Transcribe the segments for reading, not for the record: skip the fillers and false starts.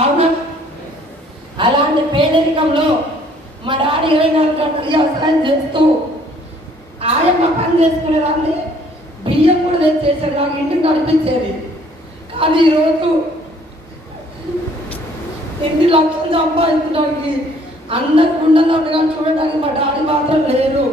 అవునా? అలాంటి పేదరికంలో మా డాడీ 24 గంటలు వ్యవసాయం చేస్తూ ఆయమ్మ పని చేసుకునేదాన్ని, బియ్యం కూడా తెచ్చేసేది, నాకు ఇంటికి నడిపించేది. కానీ ఈరోజు ఎన్ని లక్షలు సంపాదించడానికి అందరు ఉండన్నట్టుగా చూడడానికి మా డాడీ మాత్రం లేదు.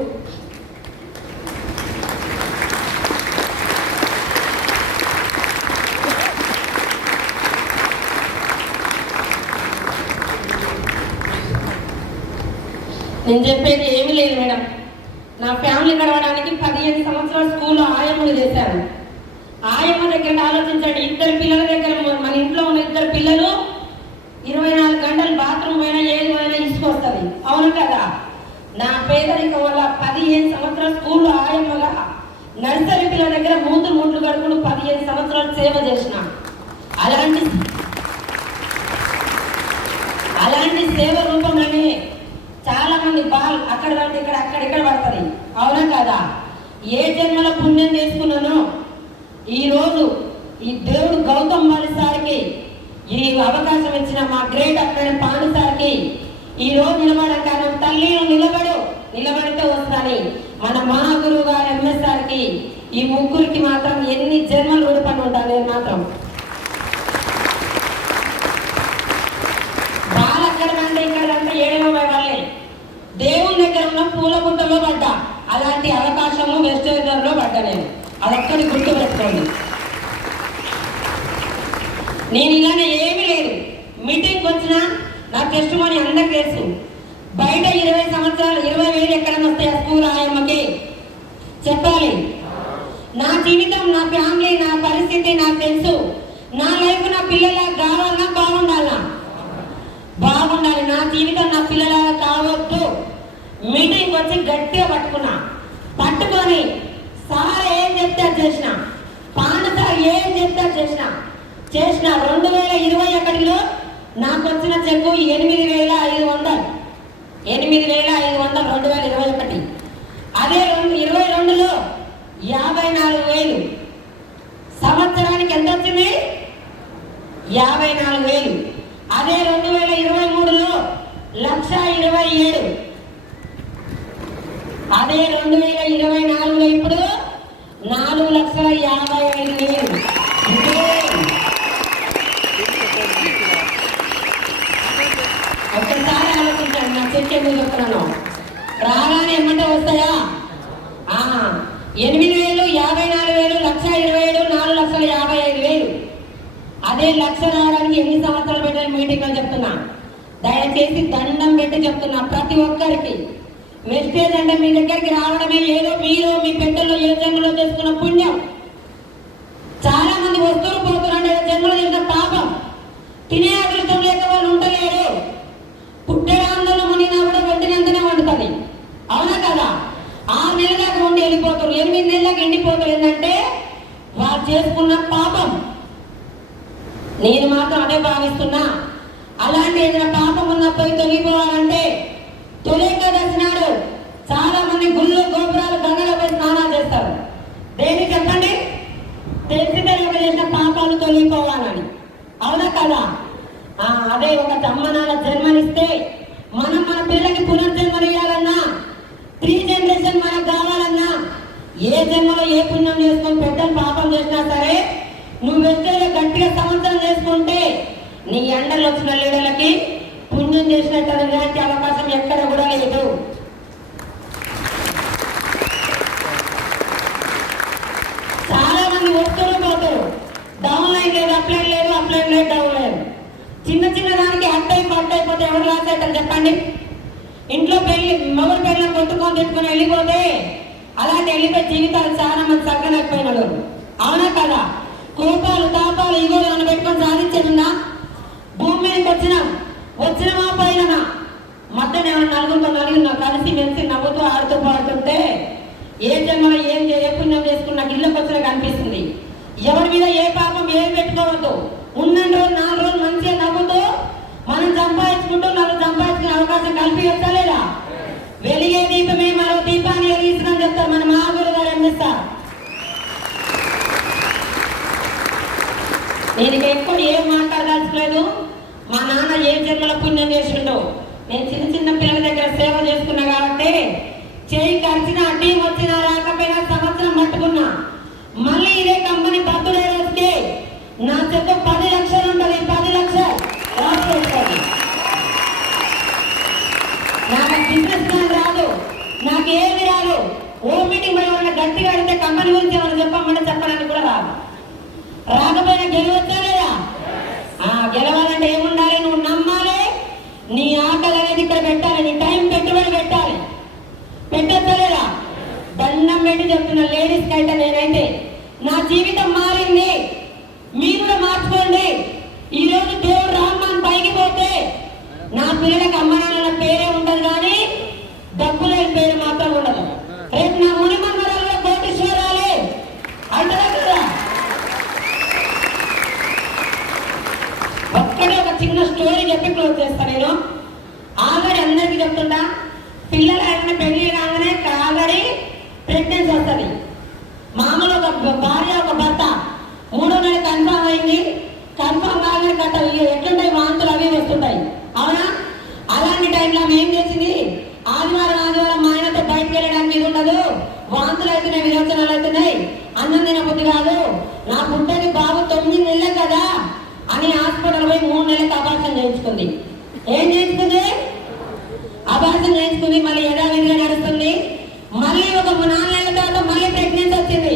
నేను చెప్పేది ఏమీ లేదు మేడం. నా ఫ్యామిలీ గడవడానికి 15 సంవత్సరాలు స్కూల్లో ఆయమ్మలు చేశాను. ఆయమ్మ దగ్గర ఆలోచించండి, 2 పిల్లల దగ్గర, మన ఇంట్లో ఉన్న 2 పిల్లలు 24 గంటలు బాత్రూమ్ అయినా ఏది అయినా ఇసుకొస్తుంది. అవును కదా? నా పేదరికం వల్ల 15 సంవత్సరాలు స్కూల్లో ఆయమ్మగా నర్సరీ పిల్లల దగ్గర మూతులు గడుపులు 15 సంవత్సరాలు సేవ చేసిన. అలాంటి సేవ రూపంలోనే చాలా మంది బాల్ అక్కడ ఇక్కడ పడుతుంది. అవునా కదా? ఏ జన్మలో పుణ్యం చేసుకున్నానో ఈరోజు ఈ దేవుడు గౌతమ్ వారి సార్కి ఈ అవకాశం ఇచ్చిన మా గ్రేట్ అక్కడ పాండు సార్కి ఈరోజు నిలబడక తల్లి నిలబడితే వస్తాని మన మహాగురువు గారు ఎంఎస్ సార్కి ఈ ముగ్గురికి మాత్రం ఎన్ని జన్మలు రుణపడి ఉంటాను. నేను మాత్రం బాలక్కడ ఇక్కడ 7 వాళ్ళే దేవుని దగ్గర ఉన్న పూల గుట్టలో పడ్డా. అలాంటి అవకాశము వెస్ట్ లో పడ్డా. అదొక్కడి గుర్తు పెట్టుకోండి. నేను ఇలానే ఏమీ లేదు, మీటింగ్కి వచ్చినా నా టెస్ట్ మనీ అందరికి తెలుసు. బయట 20 సంవత్సరాలు 20,000 ఎక్కడన్నా వస్తాయి ఆ స్కూల్ ఆయమ్మకి చెప్పాలి. నా జీవితం, నా ఫ్యామిలీ, నా పరిస్థితి నాకు తెలుసు. నా లైఫ్ నా పిల్లలా కావాలన్నా బాగుండాలి. నా జీవితం నా పిల్లలాగా కావద్దు. మీటింగ్ వచ్చి గట్టిగా పట్టుకొని సార్ ఏం చెప్తే చేసిన, పాండు సార్ ఏం చెప్తే చేసిన 2021లో నాకు వచ్చిన చెక్కు 8,500 2021. అదే 2022లో 54,000. సంవత్సరానికి ఎంత వచ్చింది? 54,000. అదే 2023లో 1,27,000. అదే 2024లో ఇప్పుడు 4,55,000. ఒక్కసారి ఆలోచించండి. నా చెక్ ఎందుకు చెప్తున్నాను? రాగానే ఏమంటే వస్తాయా? 8,000, 54,000, 1,27,000, 4,55,000. అదే 1,00,000 రావడానికి ఎన్ని సంవత్సరాలు పెట్టాలి? మీటింగ్ అని చెప్తున్నా. దయచేసి దండం పెట్టి చెప్తున్నా ప్రతి ఒక్కరికి. వెస్టేజ్ అంటే మీ దగ్గరికి రావడమే ఏదో మీరు మీ పెట్టెల్లో ఏ జన్మలో చేసుకున్న పుణ్యం. చాలా మంది వస్తువులు పోతున్నారు, జన్మలో చేసిన పాపం. తినే అదృష్టం లేక వాళ్ళు ఉండలేరు. పుట్టేడాందరూ మునినా కూడా వండినంతనే వండుతుంది. అవునా కదా? 6 నెలల దాకా ఉండి వెళ్ళిపోతారు, 8 నెలలకు ఎండిపోతారు. ఏంటంటే వాళ్ళు చేసుకున్న పాపం. నేను మాత్రం అదే భావిస్తున్నా. అలాంటి ఏదైనా పాపం ఉన్నప్పుడు తొలగిపోవాలంటే తొలిఏకాదశి నాడు చాలా మంది గుళ్ళు గోపురాలు గంగలపై స్నానాలు చేస్తారు. దేనికి చెప్పండి? తెలిసితేనే చేసిన పాపాలు తొలగిపోవాలని. అవునా కదా? అదే ఒక అమ్మనాన్న జన్మనిస్తే మనం మన పిల్లలకి పునర్జన్మలు ఇవ్వాలన్నా, 3 జనరేషన్ మనకు కావాలన్నా, ఏ జన్మలో ఏ పుణ్యం చేసుకొని పెద్దలు పాపం చేసినా సరే నువ్వు వెస్టేజ్లో గట్టిగా సంవత్సరం చేసుకుంటే నీ అండర్లో వచ్చిన లీడర్లకి పుణ్యం చేసినట్టు ఇలాంటి అవకాశం ఎక్కడ కూడా లేదు. చాలా మంది వస్తువులు పోతారు. డౌన్ లైన్ లేదు, అప్లైన్ లేదు, డౌన్ లైన్. చిన్న దానికి అయిపోతే ఎవరు రాసేటారు చెప్పండి? ఇంట్లో మొగలు పెళ్ళం కొట్టుకొని తిట్టుకొని వెళ్ళిపోతే అలాంటి వెళ్ళిపోయి జీవితాలు చాలా మంది సగ్గనైపోయినారు. అవునా కదా? కోపాలు తాపాలు ఇగోలు అని పెట్టుకొని సాధించేదిన్నా? భూమి మీదకి వచ్చినమా పైన మధ్యన నలుగురితో కలిసి మెలిసి నవ్వుతూ ఆడుతూ పాడుతుంటే ఏ జన్మలో ఏ పుణ్యం చేసుకున్న ఇళ్ళకి వచ్చినా కనిపిస్తుంది. ఎవరి మీద ఏ పాపం ఏం పెట్టుకోవద్దు. ఉన్న రోజు 4 రోజులు మంచిగా నవ్వుతూ మనం సంపాదించుకుంటూ సంపాదించుకునే అవకాశం కల్పించలేదా? వెలిగే దీపమే మరో దీపాన్ని వెలిగిస్తుందని చెప్తారు మన మహాగురు గారు ఎంఎస్ఆర్. నేను ఎక్కువ ఏం మాట్లాడదలుచుకోలేదు. లేదు. మా నాన్న ఏ జన్మల పుణ్యం చేసిండో. నేను చిన్న చిన్న పిల్లల దగ్గర సేవ చేసుకున్నా కాబట్టి చేయి ఖర్చిన టీం వచ్చినా రాకపోయినా సంవత్సరం పట్టుకున్నా. మళ్ళీ ఇదే కంపెనీ బర్త్డే రోజుకి నా చెత్త 10 లక్షలు ఉంటుంది. 10 లక్షలు రాసుకోండి. నాకు బిజినెస్ ప్లాన్ రాదు, నాకు ఏమి రాదు. ఓ మీటింగ్ పోయి వాళ్ళ గట్టిగా అడిగితే కంపెనీ గురించి ఏమైనా చెప్పమంటే చెప్పడానికి కూడా రాదు. రాకపోయినా గెలవచ్చా లేదా? గెలవాలంటే ఏముండాలి? నువ్వు నమ్మాలి, నీ ఆకలి అనేది ఇక్కడ పెట్టాలి, నీ టైం పెట్టుబడి పెట్టాలి. పెట్టలేదా? దండం పెట్టి చెప్తున్నా లేడీస్కి అయితే, నేనైతే నా జీవితం మారింది, మీరు కూడా మార్చుకోండి. ఈరోజు దేవుడు రామ్మని పైకి పోతే నా పిల్లలకు అమ్మ నాన్న పేరే ఉండదు, కానీ డబ్బు లేని పేరు మాత్రం ఉండదు. రేపు నా మునిమన్మరాల్లో కోటీశ్వరాలే అంటారా కదా? ఒక్కడే ఒక చిన్న స్టోరీ చెప్పి క్లోజ్ చేస్తాను. నేను ఆల్రెడీ అందరికీ చెప్తుంటా, పిల్లలు ఆయన పెళ్లి కాగానే ఆల్రెడీ ప్రెగ్నెన్సీ వస్తుంది. మామూలు ఒక భార్య ఒక భర్త 3వ నెల కన్ఫామ్ అయింది. కన్ఫామ్ కాగానే కట్ట ఎట్లుంటాయి, వాంతులు అవి వస్తుంటాయి, అవునా? అలాంటి టైంలో ఆమె ఏం చేసింది, ఆదివారం మా ఆయనతో బయటకు వెళ్ళడానికి ఇది ఉండదు, వాంతులు అవుతున్నాయి, విరోచనాలు అవుతున్నాయి, అన్నం తినబుద్ధి కాదు, నా పుట్టేది బాబు 9 నెలలే కదా అని హాస్పిటల్ పోయి 3 నెలలకు అబార్షన్ చేయించుకుంది. ఏం చేయించుకుంది? అబార్షన్ చేయించుకుంది. మళ్ళీ యథావిధిగా నడుస్తుంది. మళ్ళీ ఒక 4 నెలల తర్వాత మళ్ళీ ప్రెగ్నెన్సీ వచ్చింది.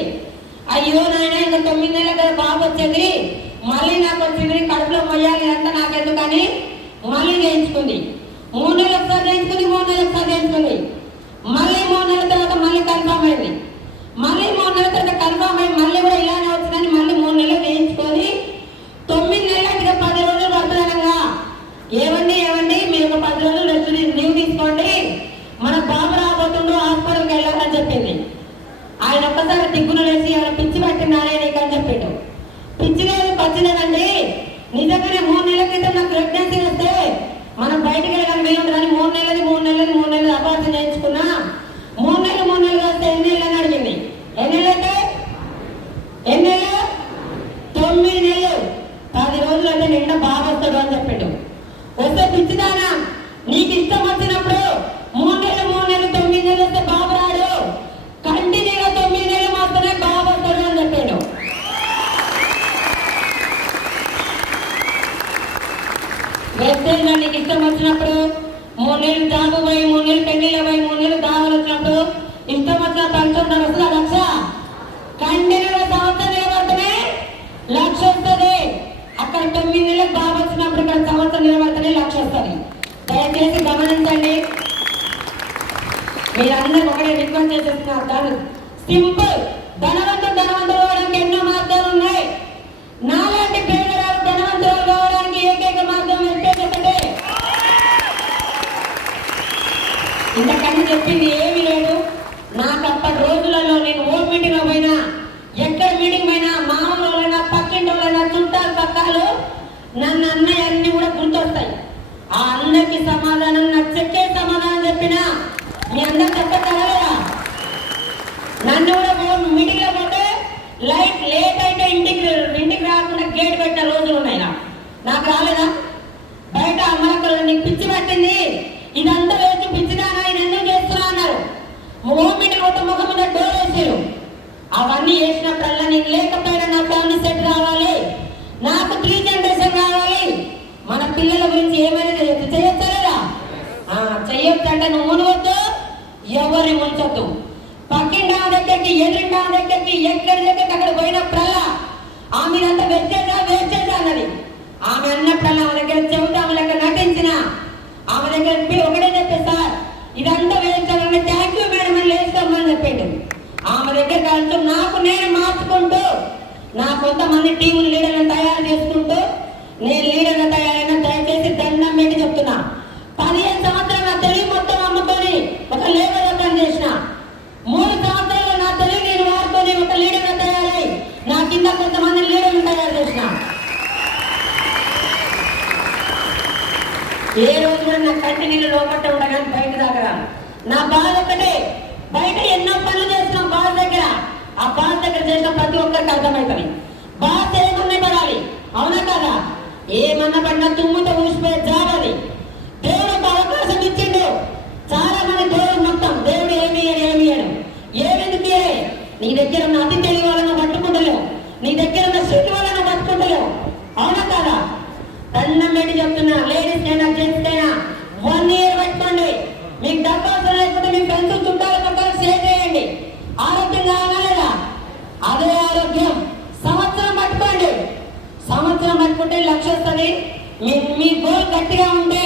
అయ్యో నాయన, ఇంకా 9 నెలల కదా బాబు వచ్చేది, మళ్ళీ నాకు వచ్చింది, కడుపులో మొయ్యాలి, ఇదంతా నాకెందుకని మళ్ళీ చేయించుకుంది. 3 నెలలు ఒకసారి చేయించుకుంది, 3 నెలలు ఒకసారి చేయించుకుంది. మళ్ళీ 3 నెలల తర్వాత మళ్ళీ కన్ఫామ్ అయింది. మళ్ళీ 3 నెలల తర్వాత కన్ఫామ్ అయ్యి మళ్ళీ కూడా ఇలానే వచ్చిందని మళ్ళీ 3 నెలలు చేయించుకొని 9 నెలలకి 10 రోజులు పడుతుందనగా, ఏమండి మీరు ఒక 10 రోజులు రెస్ట్ లీవ్ తీసుకోండి, మన బాబు రాబోతుండో హాస్పిటల్కి వెళ్ళాలని చెప్పింది. ఆయన ఒక్కసారి దిగ్గున లేచి ఆయన పిచ్చి పట్టిందానే నీకు అని చెప్పిండు. పిచ్చి లేదు పచ్చి లేదండి, నిజంగానే 3 నెలల క్రితం నాకు ప్రెగ్నెన్సీ వస్తే మనం బయటకు వెళ్ళడానికి వీలుంటుంది అని 3 నెలలు అబార్షన్ చేయించుకున్నా. 3 నెలలు వస్తే ఎన్ని నెలలు అని అడిగింది. ఎన్ని నెలలు అయితే 9 నెలలు 10 రోజులు అంటే నిండా బాగా వస్తాడు అని చెప్పిండు. వస్తే పిచ్చిదానా, నీకు ఇష్టం వచ్చినప్పుడు 3 నెలలు 9 నెలలు వస్తే బాబు రాడు, కంటిన్యూగా 9 నెలలు మాత్రమే బాబు వస్తాడు అని చెప్పిండు. నీకు ఇష్టం వచ్చినప్పుడు 3 నెలలు జాబు పోయి, 3 నెలలు పెళ్లిలో పోయి, 3 నెలలు దావలు వచ్చినప్పుడు ఇష్టం వచ్చిన పెన్షన్ వస్తుందా? 1 లక్ష. కంటిన్యూగా సంవత్సరం నిలబడితేనే 1 లక్ష వస్తుంది. అక్కడ 9 నెలలకు బాబు వచ్చినప్పుడు ఇక్కడ సంవత్సరం నిలబడితేనే 1 లక్ష వస్తుంది. దయచేసి గమనించండి. మీరందరూ ఒకటే రిక్వెస్ట్ చేసేస్తున్నారు. దాని సింపుల్, ధనవంతుడు కావడానికి ఎన్నో మార్గాలు ఉన్నాయి. నాలాంటి పేదరాలు ధనవంతులు కావడానికి ఏకైక మార్గం ఒకటే. ఇంతకన్నా చెప్పింది ఏమీ లేదు. నాకు అప్పటి రోజులలో నేను ఓ మీటింగ్ పోయినా, ఎక్కడ మీటింగ్ పోయినా, మామూలుగా పక్కింటి వాళ్ళైనా, చుట్టాలు పక్కాలు నన్ను అన్నయ్య అన్ని కూడా గుర్తొస్తాయి. ఆ అందరికి సమాధానం నాకు చెక్కే సమాధానం చెప్పినా మీ అందరు చెప్పగలరా? నన్ను కూడా మీటింగ్ లో పోతే లేట్ అయితే ఇంటికి రాకుండా గేట్ పెట్టిన రోజులు ఉన్నాయి. నాకు రాలేదా? బయట అమ్మలక్కలు నీకు పిచ్చి పట్టింది, ఇదంతా వేసి పిచ్చిదానా, ఇది ఎందుకు చేస్తున్నా అన్నారు. మీటింగ్ పోతే ముఖం మీద డోర్ వేసారు. అవన్నీ వేసినప్పుడల్లా నేను లేకపోయినా నా ఫ్యామిలీ సెట్ కావాలి, నాకు 3 జనరేషన్ కావాలి, మన పిల్లల గురించి ఏమైనా చేయొచ్చా లేదా? చెయ్యొచ్చు అంటే నువ్వు మునవద్దు, ఎవరిని ముంచొద్దు. పక్కింటి దగ్గరికి, ఎదురింటి దగ్గరికి, ఎక్కడి దగ్గరికి అక్కడ పోయినప్పుడల్లా ఆమె అంతా వేస్టేజా అన్నది. ఆమె అన్నప్పుడల్లా ఆమె దగ్గర చెబుతా, ఆమె దగ్గర నటించిన, ఆమె దగ్గర ఒకటే చెప్పే, సార్ ఇదంతా వేస్తానని థ్యాంక్ యూ మేడం అని లేస్తామని చెప్పిండు. ఆమె దగ్గర కలిసి నాకు నేను మార్చుకుంటూ, నా కొంతమంది టీములు లీడర్లను తయారు చేసుకుంటూ, నేను లీడర్గా తయారైనా. దయచేసి దండం పెట్టి చెప్తున్నా, 15 సంవత్సరాలు నా తెలివి మొత్తం అమ్ముకొని ఒక లేబర్గా పనిచేసిన, 3 సంవత్సరాలు నా తెలివి నేను వాడుకొని ఒక లీడర్గా తయారై నా కింద కొంతమంది లీడర్లు తయారు చేసిన. ఏ రోజు కూడా నా కంటి నీళ్ళు లోపట్ట ఉండగానే బయట దాకా నా బాధ ఒకటే. బయట ఎన్నో పనులు చేస్తున్నాం బాధ దగ్గర, ఆ బాధ దగ్గర చేసిన ప్రతి ఒక్కరికి అర్థమవుతుంది. బాధ చేయకుండా పడాలి, అవునా కదా? ఏమన్నా పడినా తుమ్ముతో ఊసిపోయే జాబ్ అది. దేవుడు ఒక అవకాశం ఇచ్చిండు. చాలా మంది దేవుడు మొత్తం దేవుడు ఏమి ఎందుకు నీ దగ్గర ఉన్న అతి తెలివి వాళ్ళను పట్టుకుంటలేవు, నీ దగ్గర ఉన్న శృతి వాళ్ళను పట్టుకుంటలేవు. అవునా కాదా? దండం పెట్టి చెప్తున్నా, లేడీస్ అయినా జెంట్స్ అయినా 1 year పెట్టుకోండి. మీకు డబ్బు అవసరం లేకపోతే మీ ఫ్రెండ్స్ చుట్టాల పక్కన షేర్ చేయండి. ఆరోగ్యంగా అనలేదా? అదే ఆరోగ్యం. సంవత్సరం పట్టుకోండి. సంవత్సరం పట్టుకుంటే 1 లక్ష వస్తుంది. మీ గోల్ గట్టిగా ఉంటే,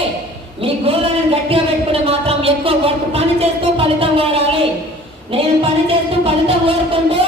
మీ గోల్ అనేది గట్టిగా పెట్టుకుని మాత్రం ఎక్కువ వర్క్ పని చేస్తూ ఫలితం కోరాలి. నేను పని చేస్తూ ఫలితం కోరుకుంటూ